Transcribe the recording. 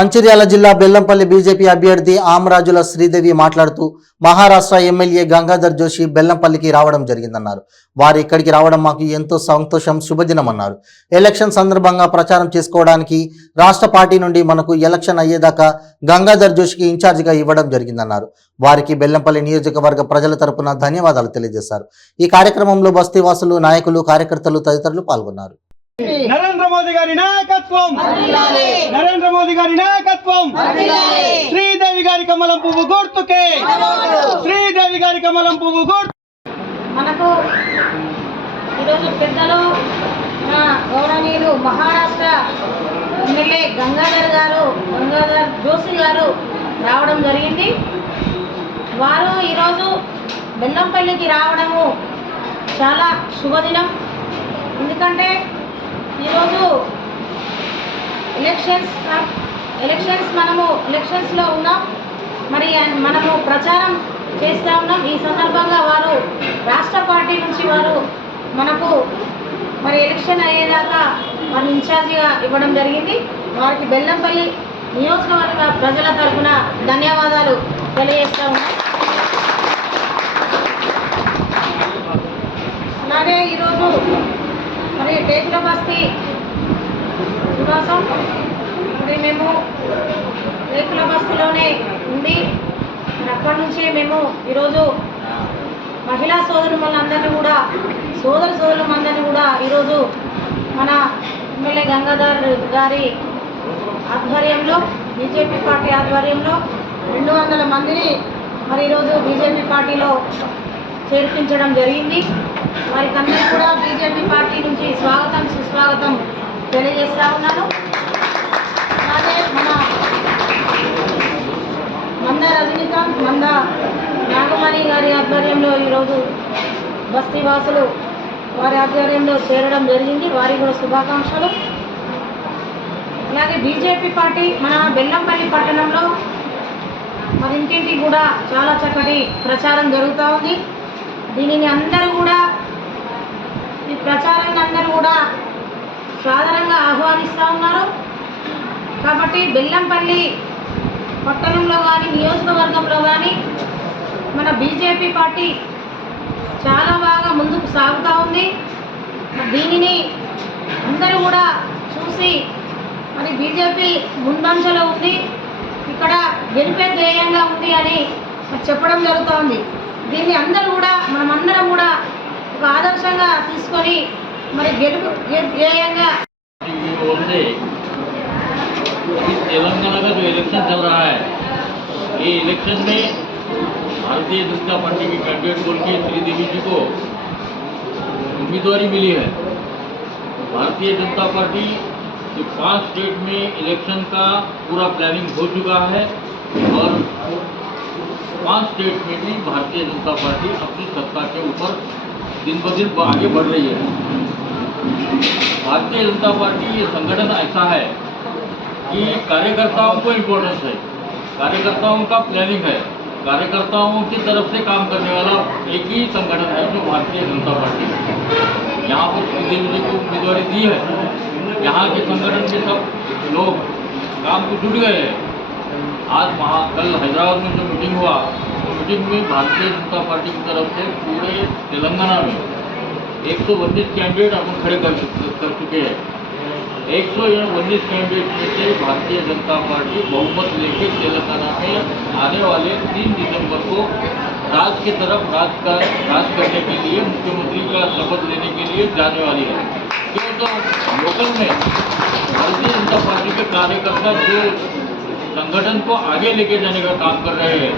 మంచిర్యాల జిల్లా బెల్లంపల్లి బీజేపీ అభ్యర్థి ఆమరాజుల శ్రీదేవి మాట్లాడుతూ మహారాష్ట్ర ఎమ్మెల్యే గంగాధర్ జోషి బెల్లంపల్లికి రావడం జరిగిందన్నారు. వారు ఇక్కడికి రావడం మాకు ఎంతో సంతోషం, శుభదినమన్నారు. ఎలక్షన్ సందర్భంగా ప్రచారం చేసుకోవడానికి రాష్ట్ర పార్టీ నుండి మనకు ఎలక్షన్ అయ్యేదాకా గంగాధర్ జోషికి ఇన్ఛార్జిగా ఇవ్వడం జరిగిందన్నారు. వారికి బెల్లంపల్లి నియోజకవర్గ ప్రజల తరపున ధన్యవాదాలు తెలియజేశారు. ఈ కార్యక్రమంలో బస్తీవాసులు, నాయకులు, కార్యకర్తలు తదితరులు పాల్గొన్నారు. నరేంద్ర మోదీ గారి నాయకత్వం, నరేంద్ర మోదీ గారి నాయకత్వం, శ్రీదేవి గారి కమలం పువ్వు గుర్తుకే, శ్రీదేవి గారి కమలం పువ్వు గుర్తు. మనకు ఈరోజు పెద్దలు మన గౌరవనీయులు మహారాష్ట్ర ఎమ్మెల్యే గంగాధర్ జోషి గారు రావడం జరిగింది. వారు ఈరోజు బెల్లంపల్లికి రావడము చాలా శుభదినం. ఎందుకంటే ఈరోజు మనము ఎలక్షన్స్లో ఉన్నాం. మరి మనము ప్రచారం చేస్తూ ఉన్నాం. ఈ సందర్భంగా వారు రాష్ట్ర పార్టీ నుంచి వారు మనకు మరి ఎలక్షన్ అయ్యేదాకా వారిని ఇన్ఛార్జిగా ఇవ్వడం జరిగింది. వారికి బెల్లంపల్లి నియోజకవర్గ ప్రజల తరఫున ధన్యవాదాలు తెలియజేస్తూ ఉన్నాం. అలాగే ఈరోజు మరి టేకుల బస్తీ నివాసం, మరి మేము టేకుల బస్తీలోనే ఉండి అక్కడి నుంచే మేము ఈరోజు మహిళా సోదరులందరినీ కూడా సోదరులందరినీ కూడా ఈరోజు మన ఎమ్మెల్యే గంగాధర్ గారి ఆధ్వర్యంలో, బీజేపీ పార్టీ ఆధ్వర్యంలో 200 మందిని మరి ఈరోజు బీజేపీ పార్టీలో చేర్పించడం జరిగింది. వారికి అందరూ కూడా బీజేపీ పార్టీ నుంచి స్వాగతం, సుస్వాగతం తెలియజేస్తూ ఉన్నాను. అలాగే మన మంద రజనీకాంత్, మంద నాగమణి గారి ఆధ్వర్యంలో ఈరోజు బస్తీవాసులు వారి ఆధ్వర్యంలో చేరడం జరిగింది. వారికి కూడా శుభాకాంక్షలు. అలాగే బీజేపీ పార్టీ మన బెల్లంపల్లి పట్టణంలో మరి ఇంటింటికి కూడా చాలా చక్కటి ప్రచారం జరుగుతూ ఉంది. దీనిని అందరూ కూడా, ఈ ప్రచారాన్ని అందరూ కూడా సాధారణంగా ఆహ్వానిస్తూ ఉన్నారు. కాబట్టి బెల్లంపల్లి పట్టణంలో కానీ, నియోజకవర్గంలో కానీ మన బీజేపీ పార్టీ చాలా బాగా ముందుకు సాగుతూ ఉంది. దీనిని అందరూ కూడా చూసి మరి బీజేపీ ముందంజలో ఉంది, ఇక్కడ గెలిపే ధ్యేయంగా ఉంది అని చెప్పడం జరుగుతూ ఉంది. దీన్ని అందరూ కూడా, మనమందరం కూడా ఒక ఆదర్శంగా తీసుకొని మరి గెలుపు ధ్యేయంగా. तेलंगाना का जो इलेक्शन चल रहा है, ये इलेक्शन में भारतीय जनता पार्टी की कैंडिडेट बोल के श्रीदेवी जी को उम्मीदवारी मिली है। भारतीय जनता पार्टी के 5 स्टेट में इलेक्शन का पूरा प्लानिंग हो चुका है और 5 स्टेट में भी भारतीय जनता पार्टी अपनी सत्ता के ऊपर दिन ब दिन आगे बढ़ रही है। भारतीय जनता पार्टी ये संगठन ऐसा है कि कार्यकर्ताओं को इम्पोर्टेंस है, कार्यकर्ताओं का प्लानिंग है, कार्यकर्ताओं की तरफ से काम करने वाला एक ही संगठन है जो भारतीय जनता पार्टी है। यहाँ पर श्रीदेवी जी को उम्मीदवारी दी है, यहाँ के संगठन के सब लोग काम को जुट गए हैं। आज कल हैदराबाद में जो मीटिंग हुआ, वो मीटिंग में भारतीय जनता पार्टी की तरफ से पूरे तेलंगाना में 119 कैंडिडेट अपन खड़े कर चुके हैं। 119 कैंडिडेट में से भारतीय जनता पार्टी बहुमत लेकर तेलंगाना में आने वाले 3 दिसंबर को राज्य की तरफ राज करने के लिए, मुख्यमंत्री का शपथ लेने के लिए जाने वाली है। क्यों तो लोकल में भारतीय जनता पार्टी के कार्यकर्ता जो संगठन को आगे लेके जाने का काम कर रहे हैं,